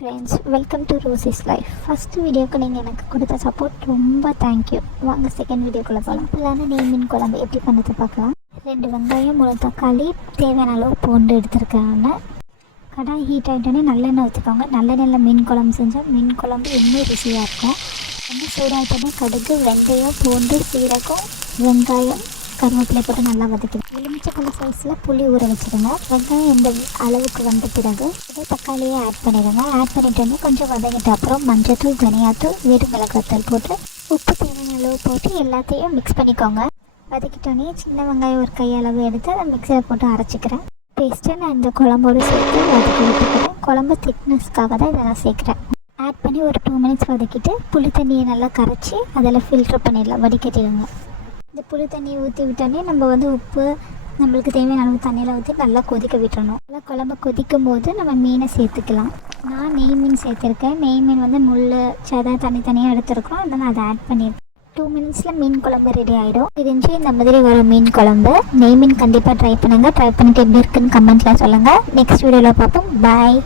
Friends welcome to Rosy's life first வீடியோக்கு நீங்கள் எனக்கு கொடுத்த சப்போர்ட் ரொம்ப தேங்க்யூ வாங்க செகண்ட் வீடியோக்குள்ளே போகலாம் சிம்பிளான மீன் குழம்பு எப்படி பண்ணுறது பார்க்கலாம். ரெண்டு வெங்காயம் மூணு தக்காளி தேவையான அளவு பூண்டு எடுத்துருக்காங்க கடாய் ஹீட் ஆகிட்டோன்னே நல்லெண்ணெய் வச்சுக்கோங்க நல்லெண்ணெயில் மீன் குழம்பு செஞ்சால் மீன் குழம்பு இன்னும் ருசியாக இருக்கும். இன்னும் சூடாகிட்டோன்னே கடுகு வெந்தயம் பூண்டு சீரகம் வெங்காயம். கருவேப்பிலை போட்டு நல்லா வதக்கிடும் எலுமிச்சப்பழ சைஸில் புளி ஊற வச்சுருங்க வெங்காயம் இந்த அளவுக்கு வந்த பிறகு இதே தக்காளியை ஆட் பண்ணிடுங்க. ஆட் பண்ணிட்டோன்னே கொஞ்சம் வதங்கிட்ட அப்புறம் மஞ்சத்தூள் தனியாத்தூள் வெறும் மிளகாத்தூள் போட்டு உப்பு தேவையான அளவு போட்டு எல்லாத்தையும் மிக்ஸ் பண்ணிக்கோங்க. வதக்கிட்டோன்னே சின்ன வெங்காயம் ஒரு கையளவு எடுத்து அதை மிக்சியில் போட்டு அரைச்சிக்கிறேன். பேஸ்ட்டை நான் இந்த குழம்போடு சேர்த்து வதக்கி விட்டுக்கிறேன். குழம்பு திக்னஸ்க்காக தான் இதை நான் சேர்க்குறேன். ஆட் பண்ணி ஒரு டூ மினிட்ஸ் வதக்கிட்டு புளி தண்ணியை நல்லா கரைச்சி அதில் ஃபில்ட்ரு பண்ணிடலாம். வடிகட்டிடுங்க. இந்த புளி தண்ணியை ஊற்றி விட்டோன்னே நம்ம வந்து உப்பு நம்மளுக்கு தேவையான அளவு தண்ணியில் ஊற்றி நல்லா கொதிக்க விட்டுறணும். நல்லா குழம்பு கொதிக்கும் போது நம்ம மீனை சேர்த்துக்கலாம். நான் நெய் மீன் சேர்த்துருக்கேன். நெய் மீன் வந்து முள் சதை தனித்தனியாக எடுத்துருக்கோம் அதனால் அதை ஆட் பண்ணியிருக்கேன் டூ மினிட்ஸில் மீன் குழம்பு ரெடி ஆகிடும் தெரிஞ்சு இந்த மாதிரி வரும் மீன் குழம்பு. நெய் மீன் கண்டிப்பாக ட்ரை பண்ணுங்கள் ட்ரை பண்ணிட்டு எப்படி இருக்குன்னு கமெண்ட்டில் சொல்லுங்கள் நெக்ஸ்ட் வீடியோவில் பார்ப்போம். பாய்